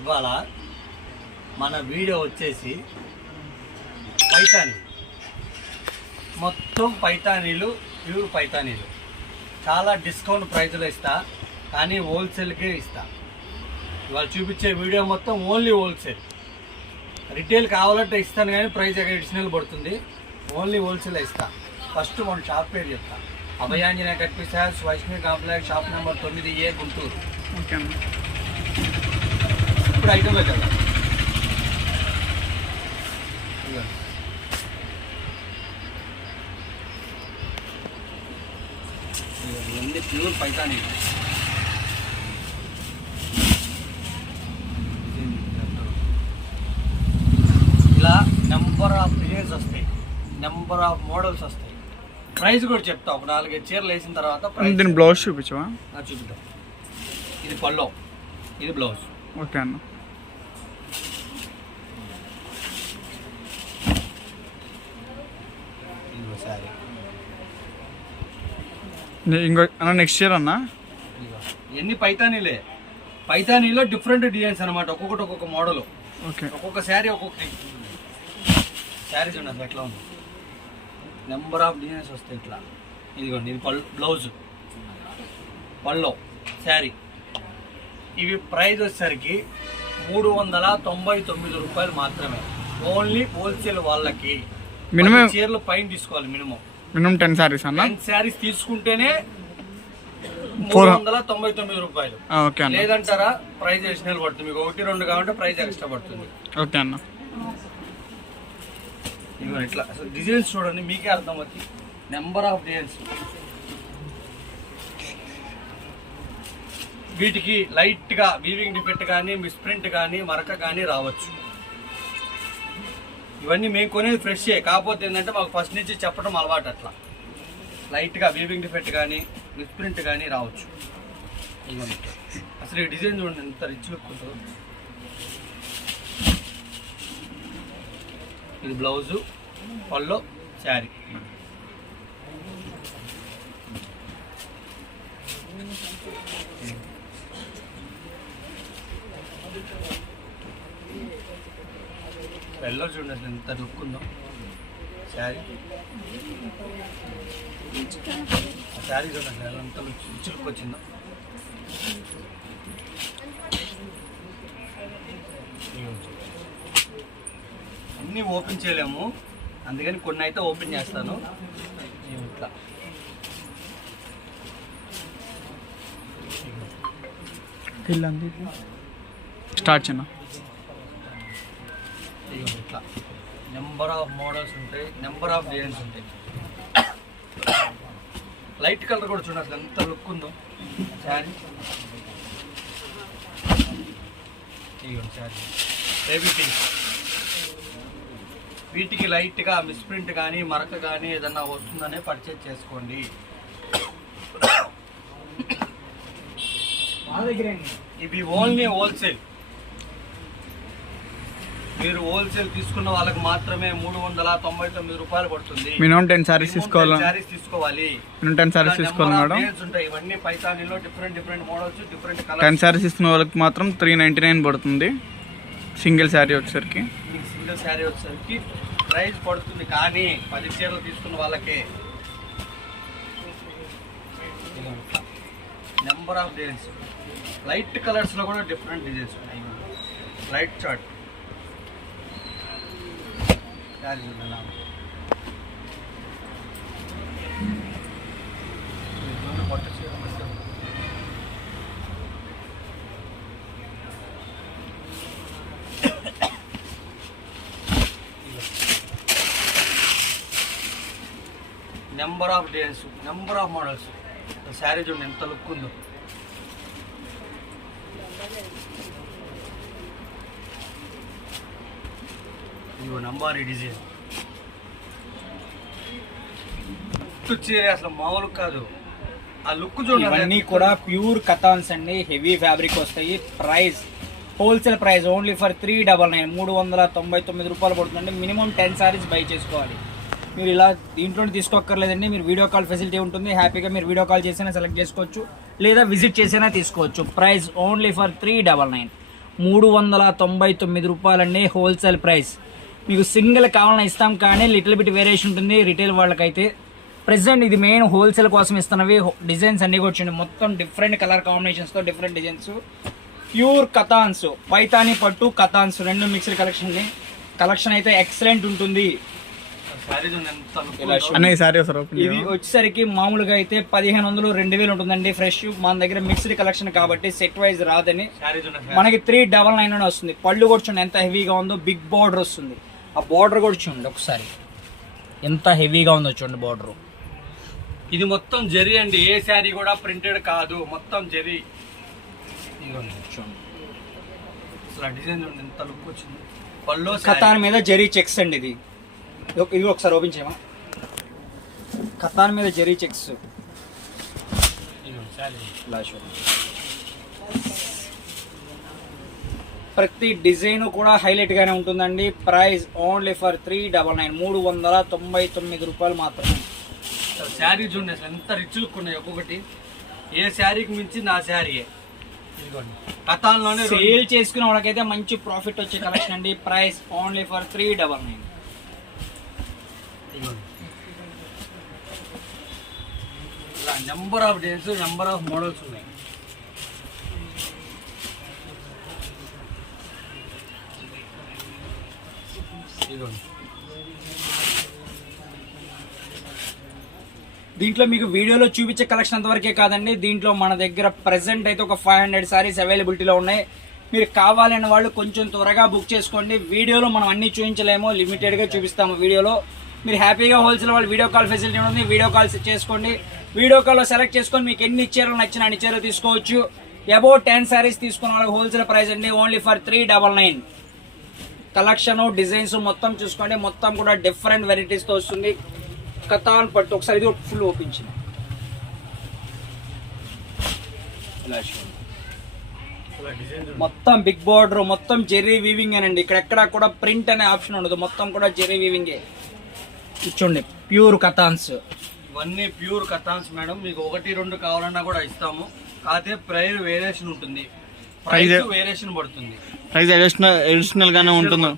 ఇవాళ మన వీడియో వచ్చేసి పైతానీ, మొత్తం పైతానీలు, ప్యూర్ పైతానీలు. చాలా డిస్కౌంట్ ప్రైస్లో ఇస్తా, కానీ హోల్సేల్కే ఇస్తా. ఇవాళ చూపించే వీడియో మొత్తం ఓన్లీ హోల్సేల్. రిటైల్ కావాలంటే ఇస్తాను, కానీ ప్రైస్ అడిషనల్ పడుతుంది. ఓన్లీ హోల్సేల్ ఇస్తా. ఫస్ట్ మన షాప్ పేరు చెప్తా. Abhayanjaneya cut pieces, Vaishnavi complex, shop number 9A, Guntur. Okay అన్న. ఇప్పుడు ఐటమ్ కదా ఇవన్నీ ప్యూర్ పైతానీ. ఇలా నెంబర్ ఆఫ్ డిజైన్స్ వస్తాయి, నెంబర్ ఆఫ్ మోడల్స్ వస్తాయి. ప్రైస్ కూడా చెప్తా. ఒక 4-5 చీరలు వేసిన తర్వాత దీని బ్లౌజ్ చూపించవా? చూపిద్దాం. ఇది పల్లో, ఇది బ్లౌజ్. ఓకే అన్న. ఇంకో అన్న నెక్స్ట్ ఇయర్ అన్న ఎన్ని పైతానీలే. పైతానీలో డిఫరెంట్ డిజైన్స్ అనమాట. ఒక్కొక్కటి ఒక్కొక్క మోడల్. ఓకే. ఒక్కొక్క శారీ ఒక్కొక్క శారీస్ ఉండదు. ఎట్లా ఉంది, నెంబర్ ఆఫ్ డిజైన్స్ వస్తాయి. ఇట్లా ఇదిగోండి, ఇది బ్లౌజ్, పల్లో, శారీ. ఇవి ప్రైస్ వచ్చేసరికి 399 రూపాయలు మాత్రమే. ఓన్లీ హోల్సేల్ వాళ్ళకి. మినిమం చీరలు పైన తీసుకోవాలి. మినిమం 10 శారీస్ అన్న. 10 శారీస్ తీసుకుంటేనే 399 రూపాయలు. లేదంటారా ప్రైస్ అడిషనల్ పడుతుంది. మీకు 1-2 కావాలంటే ప్రైస్ ఎక్స్ట్రా పడుతుంది. ఓకే అన్న. ఇట్లా డిజైన్స్ చూడండి, మీకే అర్థం అవుతుంది. Number of designs. వీటికి లైట్గా వీవింగ్ డిఫెక్ట్ కానీ, మిస్ప్రింట్ కానీ, మరక కానీ రావచ్చు. ఇవన్నీ మేము కొనేది ఫ్రెష్. కాకపోతే ఏంటంటే మాకు ఫస్ట్ నుంచి చెప్పడం అలవాటు. అట్లా లైట్గా వీవింగ్ డిఫెక్ట్ కానీ, మిస్ప్రింట్ కానీ రావచ్చు. అసలు ఈ డిజైన్ చూడండి ఎంత రిచ్ లుక్ ఉంటుందో. ఇది బ్లౌజు, పల్లో, శారీ. ఎల్లో చూడండి ఎంత లుక్ ఉందో శారీ. శారీ చూడండి ఎంత రిచ్ లుక్ వచ్చిందో. అన్నీ ఓపెన్ చేయలేము, అందుకని కొన్ని అయితే ఓపెన్ చేస్తాను. ఇట్లా స్టార్ట్ చేయనా. ఇట్లా నెంబర్ ఆఫ్ మోడల్స్ ఉంటాయి, నెంబర్ ఆఫ్ డిజైన్స్ ఉంటాయి. లైట్ కలర్ కూడా చూడండి అసలు ఎంత లుక్ ఉందో శారీ. Sari baby pink. వీటికి లైట్గా మిస్ప్రింట్ కానీ, మరక కానీ ఏదన్నా వస్తుందనే పర్చేజ్ చేసుకోండి. ఇవి ఓన్లీ హోల్సేల్. మీరు హోల్సేల్ తీసుకున్న వాళ్ళకి మాత్రమే 399 రూపాయలు పడుతుంది. మినిమం 10 శారీస్ తీసుకోవాలి. శారీస్ తీసుకోవాలి. మినిమం 10 శారీస్ తీసుకోవాలి మేడం. ఉంటాయి ఇవన్నీ పైతానీలో different models, different colours. 10 saris తీసుకున్న వాళ్ళకి మాత్రం 399 పడుతుంది. సింగిల్ శారీ వచ్చేసరికి ప్రైస్ పడుతుంది, కానీ 10 చీరలు తీసుకున్న వాళ్ళకే. Number of designs. లైట్ కలర్స్లో కూడా డిఫరెంట్ డిజైన్స్ ఉన్నాయి. లైట్ చార్ట్ శారీ చూడండి. Number of designs, number of models. Sari చూడండి ఎంత లుక్ ఉందో. ఇదిగో నంబారీ డిజైన్. అసలు మామూలు కాదు ఆ లుక్ చూడండి. ఇవన్నీ కూడా ప్యూర్ కథాన్స్ అండి, హెవీ ఫ్యాబ్రిక్ వస్తాయి. Price wholesale price only for 399, 399 రూపాయలు పడుతుందండి. మినిమం 10 శారీస్ బై చేసుకోవాలి. మీరు ఇలా దీంట్లో తీసుకోక్కర్లేదండి. మీరు వీడియో కాల్ ఫెసిలిటీ ఉంటుంది. హ్యాపీగా మీరు వీడియో కాల్ చేసినా సెలెక్ట్ చేసుకోవచ్చు, లేదా విజిట్ చేసినా తీసుకోవచ్చు. Price only for 399. 399 రూపాయలండి హోల్సేల్ ప్రైస్. మీకు సింగిల్ కావాలని ఇస్తాం, కానీ లిటిల్ బిట్ వేరియేషన్ ఉంటుంది రిటైల్ వాళ్ళకైతే. ప్రెసెంట్ ఇది మెయిన్ హోల్సేల్ కోసం ఇస్తున్నవి. డిజైన్స్ అన్ని కూడా చూడండి, మొత్తం డిఫరెంట్ కలర్ కాంబినేషన్స్తో different designs. Pure katans, Paithani పట్టు కథాన్స్ రెండు మిక్స్డ్ కలెక్షన్ అయితే ఎక్సలెంట్ ఉంటుంది. ఇది వచ్చేసరికి మామూలుగా అయితే 1500 2000 ఉంటుందండి ఫ్రెష్. మన దగ్గర మిక్స్డ్ కలెక్షన్ కాబట్టి సెట్ వైజ్ రాదని మనకి 399 వస్తుంది. పళ్ళు కూడా చూడండి ఎంత హెవీగా ఉందో, బిగ్ బార్డర్ వస్తుంది. ఆ బార్డర్ కూడా చూడండి ఒకసారి ఎంత హెవీగా ఉందో చూడండి బార్డర్. ఇది మొత్తం జరీ అండి, ఏ శారీ కూడా ప్రింటెడ్ కాదు, మొత్తం జరీ. చూడండి అసలు డిజైన్ చూడండి ఎంత లుక్ వచ్చింది. పళ్ళు కతాన్ మీద జరీ చెక్స్ అండి. ఇది ఒకసారి ఓపెన్ చేయమా. కతాన్ మీద జరీ చెక్స్. ప్రతి డిజైన్ కూడా హైలైట్ గానే ఉంటుందండి. ప్రైస్ ఓన్లీ ఫర్ 399 399 రూపాయలు మాత్రమే. శారీ చూడండి అసలు ఎంత రిచ్ లుక్ ఉన్నాయి ఒక్కొక్కటి. ఏ శారీకి మించి నా శారీయే. కథాన్లోనే సేల్ చేసుకునే వాళ్ళకైతే మంచి ప్రాఫిట్ వచ్చే కలెక్షన్ అండి. Price only for 399. ఇలా number of designs, number of models ఉన్నాయి. దీంట్లో మీకు వీడియోలో చూపించే కలెక్షన్ అంతవరకే కాదండి, దీంట్లో మన దగ్గర ప్రెసెంట్ అయితే ఒక 500 సారీస్ అవైలబిలిటీలో ఉన్నాయి. మీరు కావాలన్న వాళ్ళు కొంచెం త్వరగా బుక్ చేసుకోండి. వీడియోలో మనం అన్ని చూపించలేము, లిమిటెడ్గా చూపిస్తాము వీడియోలో. మీరు హ్యాపీగా హోల్సేల్ వాళ్ళు వీడియో కాల్ ఫెసిలిటీ ఉంటుంది, వీడియో కాల్స్ చేసుకోండి. వీడియో కాల్లో సెలెక్ట్ చేసుకొని మీకు ఎన్ని చీరలు నచ్చిన అన్ని చీరలు తీసుకోవచ్చు. అబౌట్ 10 సారీస్ తీసుకున్న వాళ్ళకి హోల్సేల్ ప్రైస్ అండి ఓన్లీ ఫర్ 399. కలెక్షన్ డిజైన్స్ మొత్తం చూసుకోండి, మొత్తం కూడా డిఫరెంట్ వెరైటీస్తో వస్తుంది. కథాన్ పట్టు ఒకసారి ఇది ఫుల్ ఓపించింది. మొత్తం బిగ్ బార్డర్, మొత్తం జెర్రీ వీవింగ్ అనండి. ఇక్కడెక్కడ కూడా ప్రింట్ అనే ఆప్షన్ ఉండదు, మొత్తం కూడా జెర్రీ వీవింగే. చూడండి ప్యూర్ కథాన్స్. ఇవన్నీ ప్యూర్ కథాన్స్ మేడం. మీకు 1 2 కావాలన్నా కూడా ఇస్తాము. కాకపోతే ప్రైస్ వేరియేషన్ ఉంటుంది, ప్రైస్ వేరియేషన్ పడుతుంది. ప్రైస్ అడిషనల్ గానే ఉంటుంది.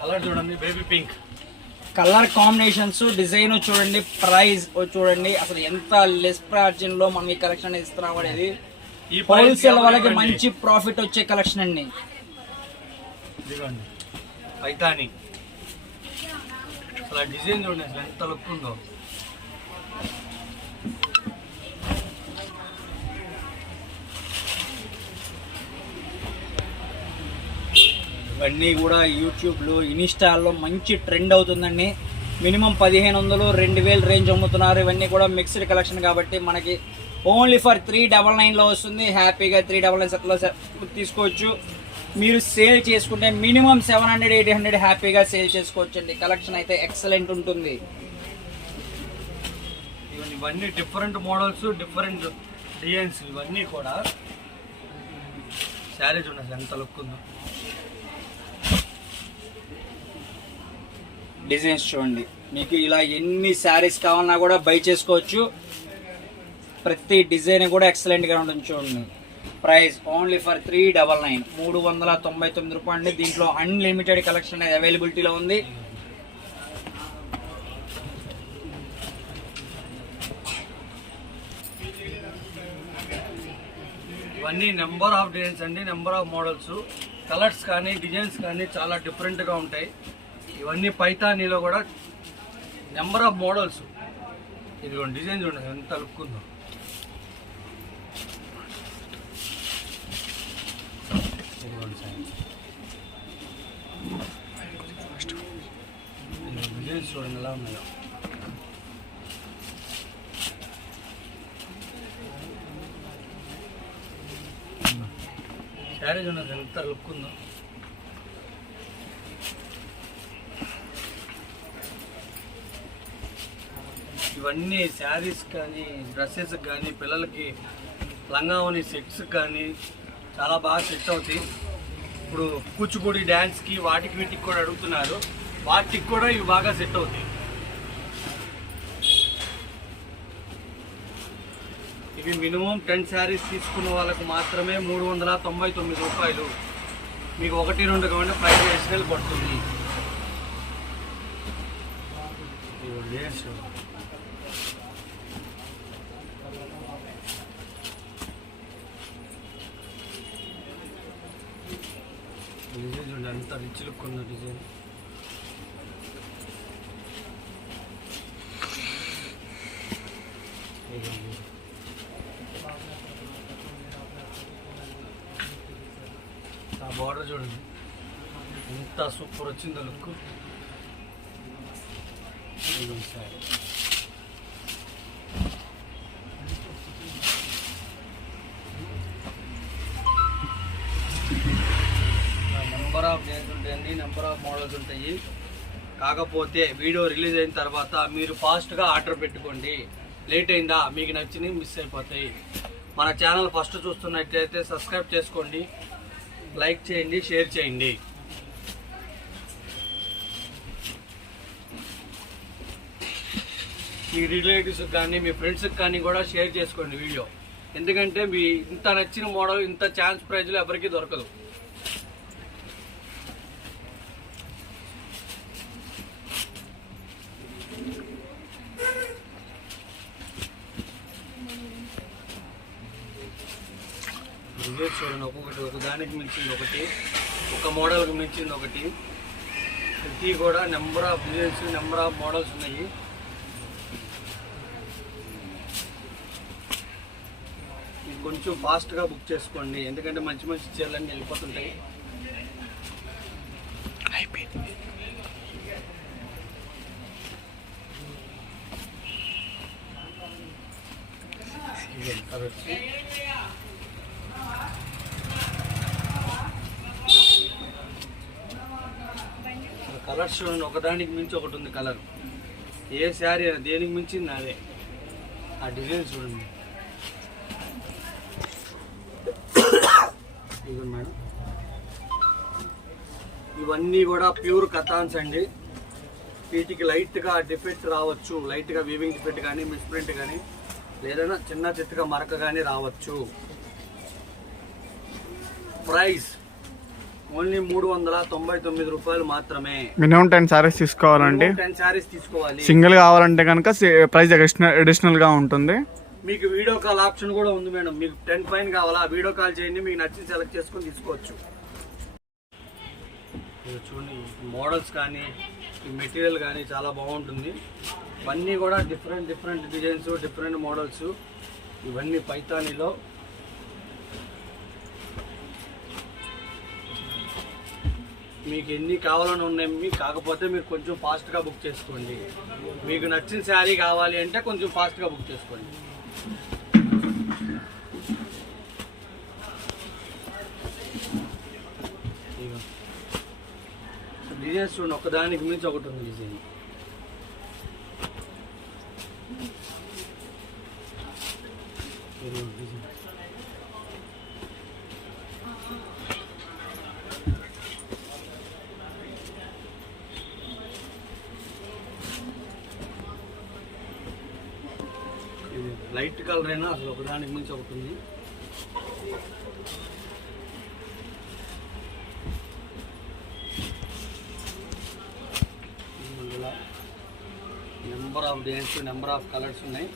కలర్ చూడండి, baby pink colour combinations, design చూడండి, ప్రైస్ చూడండి. అసలు ఎంత లెస్ మార్జిన్ లో మనం ఈ కలెక్షన్ ఇస్తున్నాం అనేది. ఈ హోల్సేల్ వాళ్ళకి మంచి ప్రాఫిట్ వచ్చే కలెక్షన్ అండి. పైతాని అసలు డిజైన్ చూడండి అసలు ఎంత లుక్ ఉందో. ఇవన్నీ కూడా యూట్యూబ్లో, ఇన్స్టాల్లో మంచి ట్రెండ్ అవుతుందండి. మినిమం 1500 2000 రేంజ్ అమ్ముతున్నారు. ఇవన్నీ కూడా మిక్స్డ్ కలెక్షన్ కాబట్టి మనకి ఓన్లీ ఫర్ 399లో వస్తుంది. హ్యాపీగా 399 సెట్లో తీసుకోవచ్చు. మీరు సేల్ చేసుకుంటే మినిమం 700 800 హ్యాపీగా సేల్ చేసుకోవచ్చు అండి. కలెక్షన్ అయితే ఎక్సలెంట్ ఉంటుంది. ఇవన్నీ డిఫరెంట్ మోడల్స్, డిఫరెంట్ డిజైన్స్. ఇవన్నీ కూడా శారీ చూడండి ఎంత లుక్ ఉందో. డిజైన్స్ చూడండి, మీకు ఇలా ఎన్ని శారీస్ కావాలన్నా కూడా బై చేసుకోవచ్చు. ప్రతి డిజైన్ కూడా ఎక్సలెంట్ గా ఉంటుంది చూడండి. ప్రైస్ ఓన్లీ ఫర్ 399 399 రూపాయలు అండి. దీంట్లో అన్లిమిటెడ్ కలెక్షన్ అనేది అవైలబిలిటీలో ఉంది. ఇవన్నీ నెంబర్ ఆఫ్ డిజైన్స్ అండి, నెంబర్ ఆఫ్ మోడల్స్. కలర్స్ కానీ డిజైన్స్ కానీ చాలా డిఫరెంట్గా ఉంటాయి. ఇవన్నీ పైతానీలో కూడా నెంబర్ ఆఫ్ మోడల్స్. ఇదిగోండి డిజైన్ చూడండి ఎంత లుక్ ఉందో. డిజైన్స్ చూడండి ఎలా ఉన్నాయో. శారీ చూడండి ఎంత లుక్ ఉందో. ఇవన్నీ శారీస్ కానీ, డ్రెస్సెస్ కానీ, పిల్లలకి లంగావని సెట్స్ కానీ చాలా బాగా సెట్ అవుతాయి. ఇప్పుడు కూచిపూడి డ్యాన్స్కి వాటికి వీటికి కూడా అడుగుతున్నారు, వాటికి కూడా ఇవి బాగా సెట్ అవుతాయి. ఇవి మినిమం 10 శారీస్ తీసుకున్న వాళ్ళకు మాత్రమే 399 రూపాయలు. మీకు 1-2 కావాలంటే ప్రైస్ అడిషనల్ పడుతుంది. డిజైన్ చూడండి అంత రిచ్ లుక్ ఉన్న డిజైన్. ఆ బార్డర్ చూడండి ఎంత సూపర్ వచ్చిందో లుక్. నెంబర్ ఆఫ్ డేస్ ఉంటాయండి, నెంబర్ ఆఫ్ మోడల్స్ ఉంటాయి. కాకపోతే వీడియో రిలీజ్ అయిన తర్వాత మీరు ఫాస్ట్గా ఆర్డర్ పెట్టుకోండి. లేట్ అయిందా మీకు నచ్చినవి మిస్ అయిపోతాయి. మన ఛానల్ ఫస్ట్ చూస్తున్నట్లయితే సబ్స్క్రైబ్ చేసుకోండి, లైక్ చేయండి, షేర్ చేయండి. మీ రిలేటివ్స్కి కానీ మీ ఫ్రెండ్స్కి కానీ కూడా షేర్ చేసుకోండి వీడియో. ఎందుకంటే మీ ఇంత నచ్చిన మోడల్ ఇంత ఛాన్స్ ప్రైజ్లో ఎవరికీ దొరకదు. డిజైన్స్ చూడండి, ఒక్కొక్కటి ఒకదానికి మించింది ఒకటి, ఒక మోడల్కి మించింది ఒకటి. ప్రతి కూడా number of designs, number of models ఉన్నాయి. కొంచెం ఫాస్ట్గా బుక్ చేసుకోండి, ఎందుకంటే మంచి మంచి చీరలన్నీ వెళ్ళిపోతుంటాయి. కలర్స్ చూడండి, ఒకదానికి మించి ఒకటి ఉంది కలర్. ఏ శారీ దేనికి మించింది అదే. ఆ డిజైన్ చూడండి. ఇదిగో మేడం, ఇవన్నీ కూడా ప్యూర్ కథాన్స్ అండి. వీటికి లైట్గా డిఫెక్ట్ రావచ్చు, లైట్గా వీవింగ్ డిఫెక్ట్ కానీ మిస్ప్రింట్ కానీ లేదన్నా చిన్న చిత్తగా మరక కానీ రావచ్చు. ప్రైస్ ఓన్లీ 399 రూపాయలు మాత్రమే. మినిమం 10 శారీస్ తీసుకోవాలండి. 10 శారీస్ తీసుకోవాలి. సింగిల్ కావాలంటే కనుక ప్రైస్ అడిషనల్ గా ఉంటుంది. మీకు వీడియో కాల్ ఆప్షన్ కూడా ఉంది మేడం. మీకు 10 పైన కావాలా వీడియో కాల్ చేయండి, మీకు నచ్చి సెలెక్ట్ చేసుకొని తీసుకోవచ్చు. చూడండి మోడల్స్ కానీ ఈ మెటీరియల్ కానీ చాలా బాగుంటుంది. ఇవన్నీ కూడా different different designs, different models. ఇవన్నీ పైతానీలో. మీకు ఎన్ని కావాలని ఉన్నాయి, కాకపోతే మీరు కొంచెం ఫాస్ట్గా బుక్ చేసుకోండి. మీకు నచ్చిన శారీ కావాలి అంటే కొంచెం ఫాస్ట్గా బుక్ చేసుకోండి. డిజైన్స్ చూడండి, ఒకదానికి మించి ఒకటి ఉంది డిజైన్. లైట్ కలర్ అయినా అసలు ఒకదానికి మించి ఒకటి ఉంది. Number of designs, number of colours ఉన్నాయి.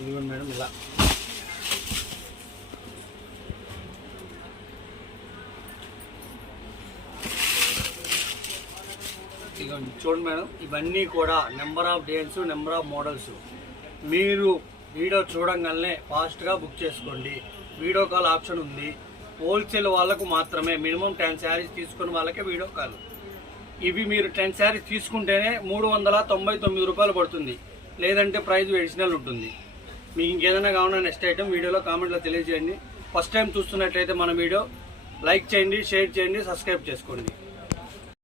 ఇదిగోండి మేడం, ఇలా ఇదిగోండి చూడండి మేడం. ఇవన్నీ కూడా number of designs, number of models. మీరు వీడియో చూడంగానే ఫాస్ట్గా బుక్ చేసుకోండి. వీడియో కాల్ ఆప్షన్ ఉంది. హోల్సేల్ వాళ్ళకు మాత్రమే మినిమం 10 శారీస్ తీసుకున్న వాళ్ళకే వీడియో కాల్. ఇవి మీరు 10 శారీస్ తీసుకుంటేనే 399 రూపాయలు పడుతుంది. లేదంటే ప్రైస్ అడిషనల్ ఉంటుంది. మీకు ఇంకేదైనా కావాలన్నా నెక్స్ట్ ఐటమ్ వీడియోలో కామెంట్లో తెలియజేయండి. ఫస్ట్ టైం చూస్తున్నట్లయితే మన వీడియో లైక్ చేయండి, షేర్ చేయండి, సబ్స్క్రైబ్ చేసుకోండి.